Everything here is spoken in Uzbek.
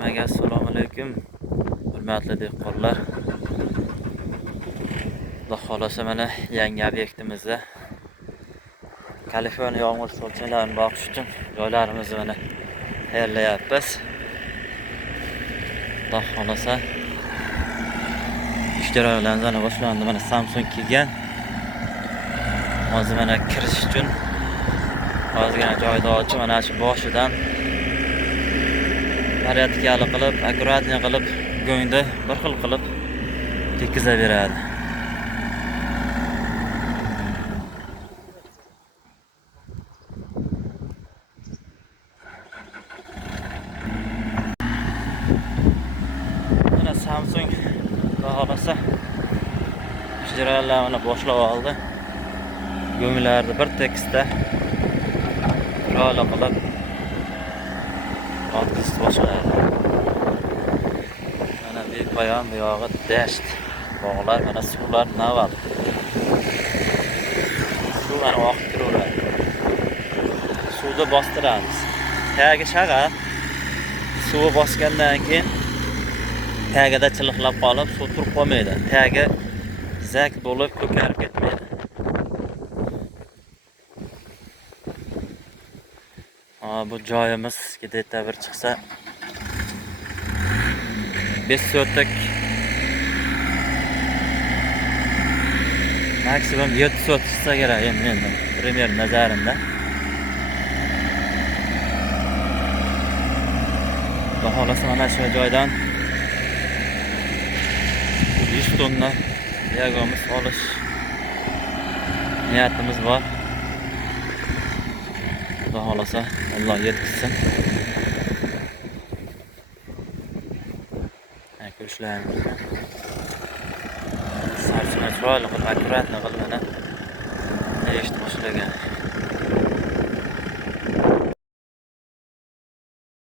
Hammaga assalomu alaykum. Hurmatli dehqonlar. Xudo xolasa mana yangi obyektimizda Kaliforniya yomg'ir so'lchinlarini boqish uchun joylarimizni mana tayyorlayapmiz. Xudo xolasa ish jarayonlari boshlandi. Mana Samsung kelgan. Hozir mana kirish uchun ozgina joyda ochib, mana shu boshidan porядкali qilib, akkuratniy qilib, go'ngda bir xil qilib tekkizaveradi. Mana Samsung xohlasa ish jarayonlarini boshlab oldi. Go'nglarni bir tekisda chiroyli qilib o'tkazib boshlaydi. Mana bepoyon bu yog'i dasht, bog'lar, mana suvlar naval. Suv mana oqib turaveradi. Suvni bostiramiz. Tagiga shag'al suv bosgandan keyin tagida chiliqlab qolib, suv turib qolmaydi. Tagi zak bo'lib ko'karib ketmaydi. Bu joyimiz gidetda bir chiqsa 5 so'tlik maksimum 7 so't chiqsa kerak endi primer nazarimda. Baholasa mana shu joydan 100 tonna yagomiz olish niyatimiz bor. Xudo xolasa Alloh yetkazsin. Ko'rishlarimiz sarchini chiroyli qilib, akkuratni qilib mana eshitib boshlagan.